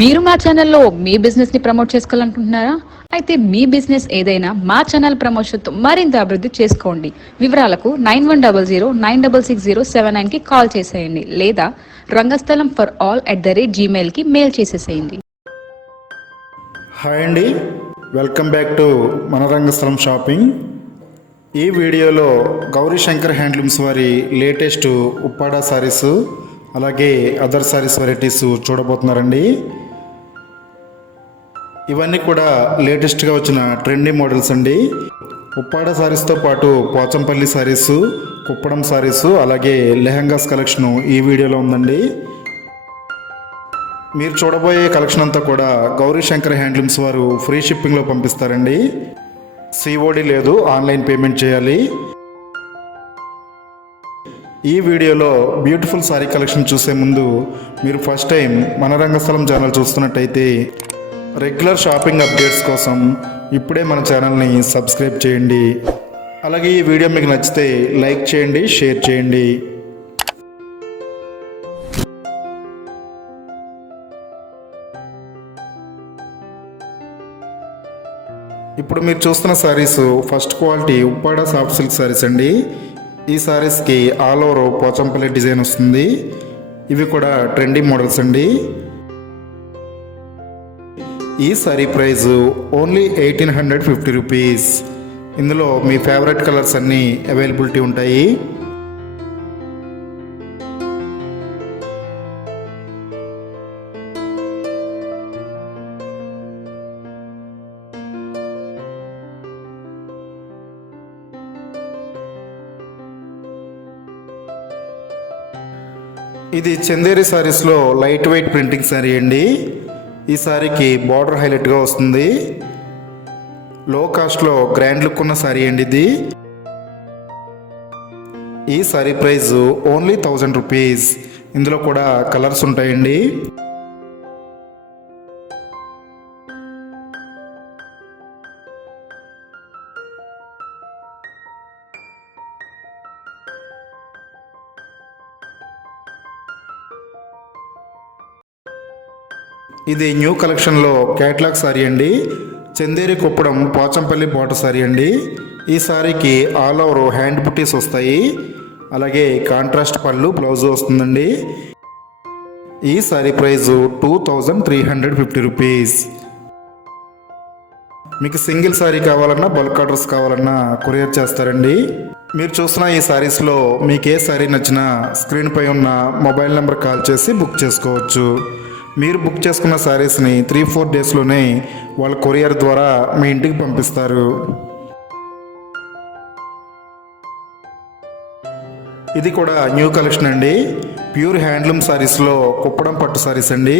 మీరు మా ఛానల్లో మీ బిజినెస్ ని ప్రమోట్ చేసుకోవాలనుకుంటున్నారా? అయితే మీ బిజినెస్ ఏదైనా మా ఛానల్ ప్రమోషన్తో మరింత అభివృద్ధి చేసుకోండి. వివరాలకు 9100966079 కి కాల్ చేసేయండి లేదా రంగస్థలం ఫర్ ఆల్ @gmail కి మెయిల్ చేసేసేయండి. హాయ్ అండి, వెల్కమ్ బ్యాక్ టు మన రంగస్థలం షాపింగ్. ఈ వీడియోలో గౌరీ శంకర్ హ్యాండ్లూమ్స్ వారి లేటెస్ట్ ఉప్పాడ సారీస్ అలాగే అదర్ సారీస్ వెరైటీస్ చూడబోతున్నారండి. ఇవన్నీ కూడా లేటెస్ట్గా వచ్చిన ట్రెండీ మోడల్స్ అండి. ఉప్పాడ సారీస్తో పాటు పోచంపల్లి సారీస్, కుప్పడం సారీస్ అలాగే లెహంగాస్ కలెక్షను ఈ వీడియోలో ఉందండి. మీరు చూడబోయే కలెక్షన్ అంతా కూడా గౌరీ శంకర్ హ్యాండ్లూమ్స్ వారు ఫ్రీ షిప్పింగ్లో పంపిస్తారండి. సిఓడి లేదు, ఆన్లైన్ పేమెంట్ చేయాలి. ఈ వీడియోలో బ్యూటిఫుల్ సారీ కలెక్షన్ చూసే ముందు మీరు ఫస్ట్ టైం మన రంగస్థలం ఛానల్ చూస్తున్నట్టయితే రెగ్యులర్ షాపింగ్ అప్డేట్స్ కోసం ఇప్పుడే మన ఛానల్ని సబ్స్క్రైబ్ చేయండి. అలాగే ఈ వీడియో మీకు నచ్చితే లైక్ చేయండి, షేర్ చేయండి. ఇప్పుడు మీరు చూస్తున్న saris first quality Uppada soft silk saris అండి. ఈ సారీస్కి ఆల్ ఓవర్ పోచంపల్లి డిజైన్ వస్తుంది. ఇవి కూడా ట్రెండీ మోడల్స్ అండి. ఈ సారీ ప్రైస్ ఓన్లీ 1850 రూపీస్. ఇందులో మీ ఫేవరెట్ కలర్స్ అన్నీ అవైలబిలిటీ ఉంటాయి. ఇది చందేరి సారీస్లో లైట్ వెయిట్ ప్రింటింగ్ సారీ అండి. ఈ సారీకి బార్డర్ హైలైట్గా వస్తుంది. లో కాస్ట్లో గ్రాండ్ లుక్ ఉన్న సారీ అండి ఇది. ఈ సారీ ప్రైస్ ఓన్లీ 1000 రూపీస్. ఇందులో కూడా కలర్స్ ఉంటాయండి. ఇది న్యూ కలెక్షన్లో క్యాట్లాగ్ సారీ అండి. చందేరి కుప్పడం పోచంపల్లి బార్డర్ సారీ అండి. ఈ సారీకి ఆల్ ఓవర్ హ్యాండ్ బుట్టీస్ వస్తాయి. అలాగే కాంట్రాస్ట్ పళ్ళు, బ్లౌజ్ వస్తుందండి. ఈ సారీ ప్రైస్ 2350 రూపీస్. మీకు సింగిల్ సారీ కావాలన్నా, బల్క్ ఆర్డర్స్ కావాలన్నా కొరియర్ చేస్తారండి. మీరు చూస్తున్న ఈ సారీస్లో మీకు ఏ సారీ నచ్చినా స్క్రీన్పై ఉన్న మొబైల్ నెంబర్ కాల్ చేసి బుక్ చేసుకోవచ్చు. మీరు బుక్ చేసుకున్న శారీస్ని 3-4 డేస్లోనే వాళ్ళ కొరియర్ ద్వారా మీ ఇంటికి పంపిస్తారు. ఇది కూడా న్యూ కలెక్షన్ అండి. ప్యూర్ హ్యాండ్లూమ్ శారీస్లో కుప్పడం పట్టు శారీస్ అండి.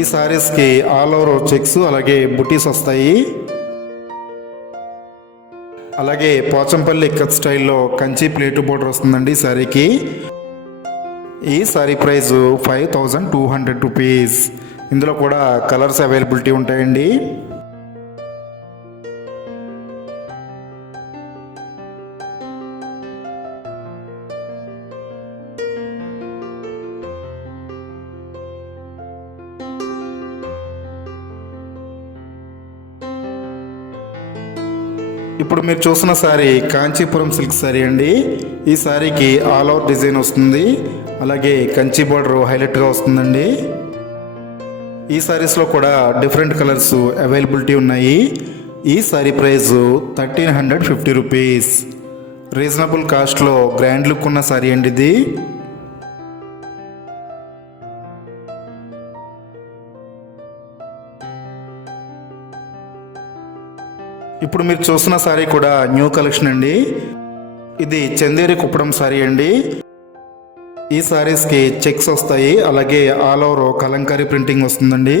ఈ శారీస్కి ఆల్ ఓవర్ చెక్స్ అలాగే బుటీస్ వస్తాయి. అలాగే పోచంపల్లి ఇక్కత్ స్టైల్లో కంచి ప్లేటు బోర్డర్ వస్తుందండి ఈ శారీకి. ఈ సారీ ప్రైస్ 5200 రూపీస్. ఇందులో కూడా కలర్స్ అవైలబిలిటీ ఉంటాయండి. ఇప్పుడు మీరు చూసిన సారీ కాంచీపురం సిల్క్ సారీ అండి. ఈ సారీకి ఆల్ ఓవర్ డిజైన్ వస్తుంది. అలాగే కంచి బార్డర్ హైలైట్గా వస్తుందండి. ఈ సారీస్లో కూడా డిఫరెంట్ కలర్స్ అవైలబిలిటీ ఉన్నాయి. ఈ సారీ ప్రైస్ 1350 రూపీస్. రీజనబుల్ కాస్ట్లో గ్రాండ్ లుక్ ఉన్న సారీ అండి ఇది. ఇప్పుడు మీరు చూస్తున్న సారీ కూడా న్యూ కలెక్షన్ అండి. ఇది చందేరి కుప్పడం సారీ అండి. ఈ సారీస్కి చెక్స్ వస్తాయి. అలాగే ఆల్ ఓవర్ కలంకారీ ప్రింటింగ్ వస్తుందండి.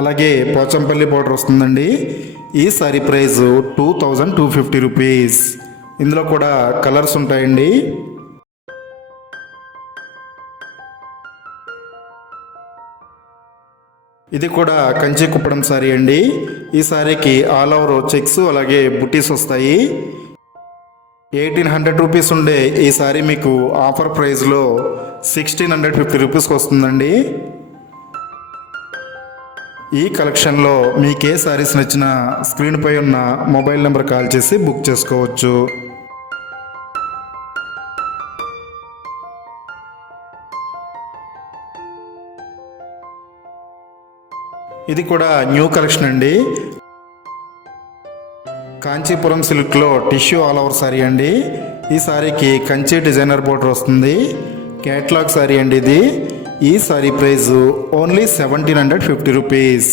అలాగే పోచంపల్లి బార్డర్ వస్తుందండి. ఈ సారీ ప్రైస్ 2250 రూపీస్. ఇందులో కూడా కలర్స్ ఉంటాయండి. ఇది కూడా కంచి కుప్పడం సారీ అండి. ఈ సారీకి ఆల్ ఓవర్ చెక్స్ అలాగే బుటీస్ వస్తాయి. 1800 రూపీస్ ఉండే ఈ సారీ మీకు ఆఫర్ ప్రైస్లో 1650 రూపీస్కి వస్తుందండి. ఈ కలెక్షన్లో మీకు ఏ సారీస్ నచ్చినా స్క్రీన్పై ఉన్న మొబైల్ నెంబర్ కాల్ చేసి బుక్ చేసుకోవచ్చు. ఇది కూడా న్యూ కలెక్షన్ అండి. కాంచీపురం సిల్క్లో టిష్యూ ఆల్ ఓవర్ సారీ అండి. ఈ సారీకి కంచి డిజైనర్ బోర్డర్ వస్తుంది. క్యాట్లాగ్ సారీ అండి ఇది. ఈ సారీ ప్రైస్ ఓన్లీ 1750 రూపీస్.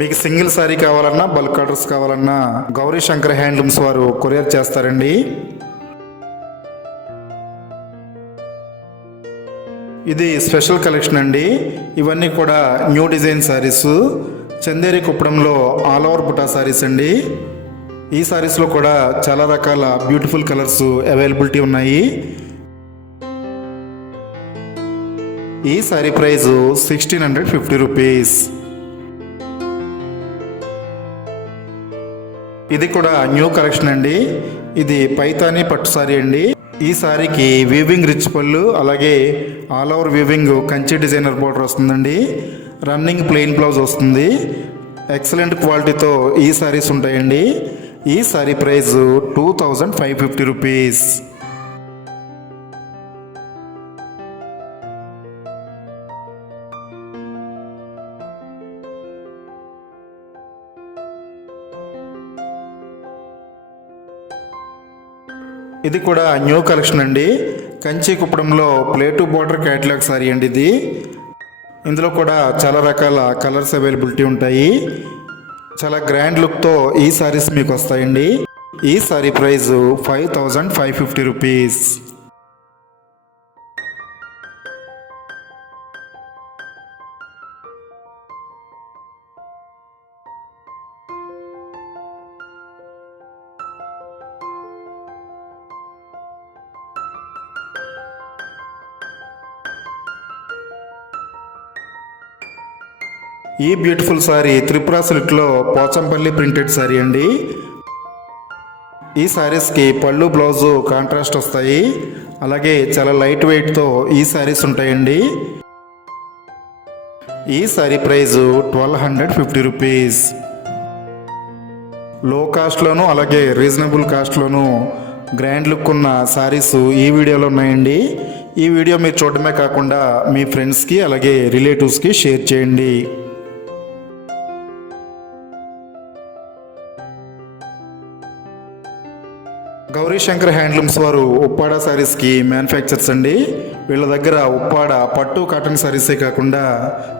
మీకు సింగిల్ సారీ కావాలన్నా బల్క్ ఆర్డర్స్ కావాలన్నా గౌరీ శంకర్ హ్యాండ్లూమ్స్ వారు కొరియర్ చేస్తారండి. ఇది స్పెషల్ కలెక్షన్ అండి. ఇవన్నీ కూడా న్యూ డిజైన్ సారీస్. చందేరి కుప్పడంలో ఆల్ ఓవర్ బుటా సారీస్ అండి. ఈ సారీస్లో కూడా చాలా రకాల బ్యూటిఫుల్ కలర్స్ అవైలబిలిటీ ఉన్నాయి. ఈ సారీ ప్రైస్ 1650 రూపీస్. ఇది కూడా న్యూ కలెక్షన్ అండి. ఇది పైతానీ పట్టు సారీ అండి. ఈ సారీకి వీవింగ్ రిచ్ పళ్ళు, అలాగే all over weaving Kanchi designer border వస్తుందండి. రన్నింగ్ ప్లెయిన్ బ్లౌజ్ వస్తుంది. ఎక్సలెంట్ క్వాలిటీతో ఈ సారీస్ ఉంటాయండి. ఈ సారీ ప్రైస్ 2550 రూపీస్. ఇది కూడా న్యూ కలెక్షన్ అండి. కంచి కుప్పడంలో ప్లేటు బోర్డర్ క్యాటలాగ్ సారీ అండి ఇది. ఇందులో కూడా చాలా రకాల కలర్స్ అవైలబిలిటీ ఉంటాయి. చాలా గ్రాండ్ లుక్తో ఈ సారీస్ మీకు వస్తాయండి. ఈ సారీ ప్రైస్ 5550 రూపీస్. ఈ బ్యూటిఫుల్ సారీ త్రిపుర సిల్క్లో పోచంపల్లి ప్రింటెడ్ సారీ అండి. ఈ సారీస్కి పళ్ళు బ్లౌజు కాంట్రాస్ట్ వస్తాయి. అలాగే చాలా లైట్ వెయిట్తో ఈ సారీస్ ఉంటాయండి. ఈ సారీ ప్రైస్ 1250 రూపీస్. లో కాస్ట్లోను అలాగే రీజనబుల్ కాస్ట్లోను గ్రాండ్ లుక్ ఉన్న సారీస్ ఈ వీడియోలో ఉన్నాయండి. ఈ వీడియో మీరు చూడడమే కాకుండా మీ ఫ్రెండ్స్కి అలాగే రిలేటివ్స్కి షేర్ చేయండి. గౌరీ శంకర్ హ్యాండ్లూమ్స్ వారు ఉప్పాడ సారీస్కి మ్యానుఫ్యాక్చర్స్ అండి. వీళ్ళ దగ్గర ఉప్పాడ పట్టు కాటన్ సారీసే కాకుండా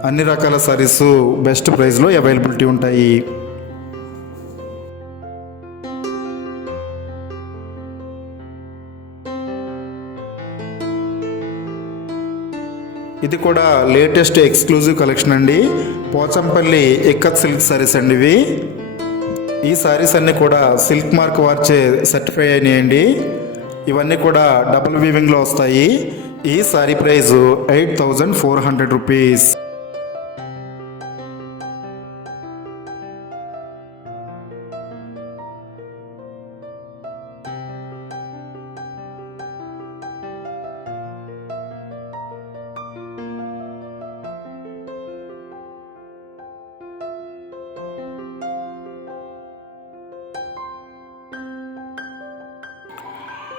అన్ని రకాల సారీస్ బెస్ట్ ప్రైస్లో అవైలబిలిటీ ఉంటాయి. ఇది కూడా లేటెస్ట్ ఎక్స్క్లూజివ్ కలెక్షన్ అండి. పోచంపల్లి ఇక్కత్ సిల్క్ సారీస్ అండి ఇవి. ఈ సారీస్ అన్నీ కూడా సిల్క్ మార్క్ వార్చే సర్టిఫై అయినాయండి. ఇవన్నీ కూడా డబుల్ వీవింగ్లో వస్తాయి. ఈ సారీ ప్రైస్ 8400 రూపీస్.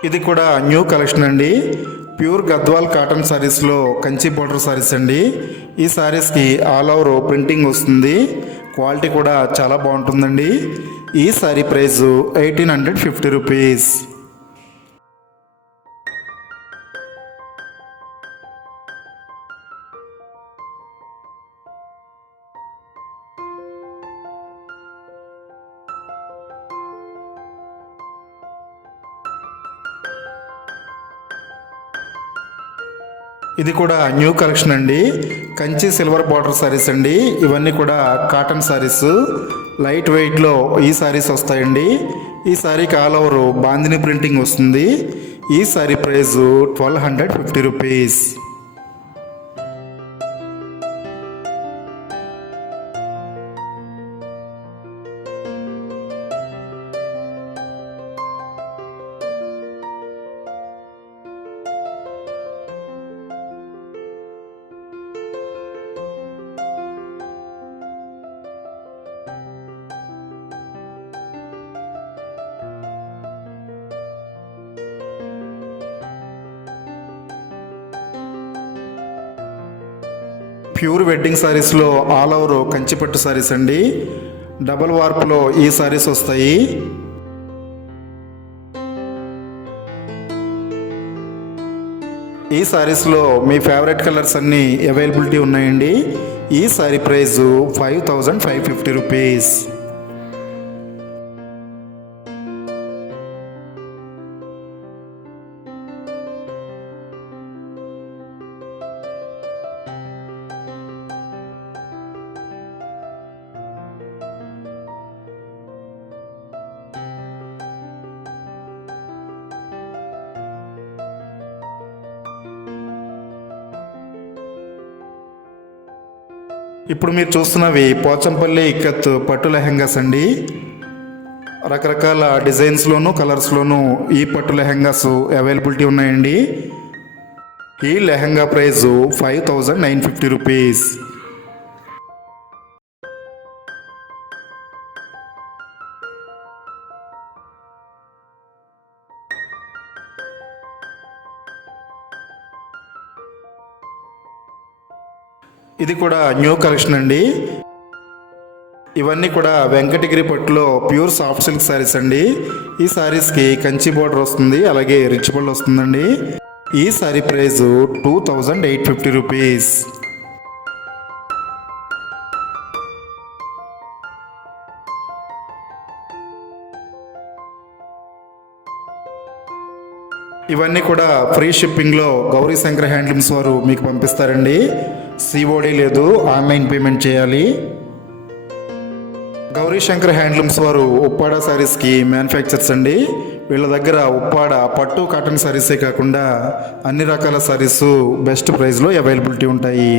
ఇది కూడా న్యూ కలెక్షన్ అండి. ప్యూర్ గద్వాల్ కాటన్ సారీస్లో కంచి బోర్డర్ సారీస్ అండి. ఈ సారీస్కి ఆల్ ఓవర్ ప్రింటింగ్ వస్తుంది. క్వాలిటీ కూడా చాలా బాగుంటుందండి. ఈ సారీ ప్రైస్ 1850 రూపీస్. ఇది కూడా న్యూ కలెక్షన్ అండి. కంచి సిల్వర్ బార్డర్ సారీస్ అండి. ఇవన్నీ కూడా కాటన్ సారీస్. లైట్ వెయిట్లో ఈ సారీస్ వస్తాయండి. ఈ సారీకి ఆల్ ఓవర్ బాందిని ప్రింటింగ్ వస్తుంది. ఈ sari price 1250 rupees. Pure wedding సారీస్లో ఆల్ ఓవర్ కంచిపట్టు సారీస్ అండి. డబల్ వార్పులో ఈ సారీస్ వస్తాయి. ఈ సారీస్లో మీ ఫేవరెట్ కలర్స్ అన్నీ అవైలబిలిటీ ఉన్నాయండి. ఈ సారీ ప్రైస్ 5550 రూపీస్. ఇప్పుడు మీరు చూస్తున్నవి పోచంపల్లి ఇక్కత్ పట్టు లెహెంగాస్ అండి. రకరకాల డిజైన్స్లోను కలర్స్లోను ఈ పట్టు లెహెంగాస్ అవైలబిలిటీ ఉన్నాయండి. ఈ లెహెంగా ప్రైస్ 5950 రూపీస్. ఇది కూడా న్యూ కలెక్షన్ అండి. ఇవన్నీ కూడా వెంకటగిరి పట్టులో ప్యూర్ సాఫ్ట్ సిల్క్ శారీస్ అండి. ఈ శారీస్కి కంచి బోర్డర్ వస్తుంది, అలాగే రిచ్ పళ్ళు వస్తుందండి. ఈ శారీ ప్రైస్ 2850 రూపీస్. ఇవన్నీ కూడా ఫ్రీ షిప్పింగ్లో గౌరీ శంకర్ హ్యాండ్లూమ్స్ వారు మీకు పంపిస్తారండి. సిఓడి లేదు, ఆన్లైన్ పేమెంట్ చేయాలి. గౌరీ శంకర్ హ్యాండ్లూమ్స్ వారు ఉప్పాడ శారీస్కి మ్యానుఫ్యాక్చర్స్ అండి. వీళ్ళ దగ్గర ఉప్పాడ పట్టు కాటన్ శారీసే కాకుండా అన్ని రకాల శారీస్ బెస్ట్ ప్రైస్లో అవైలబిలిటీ ఉంటాయి.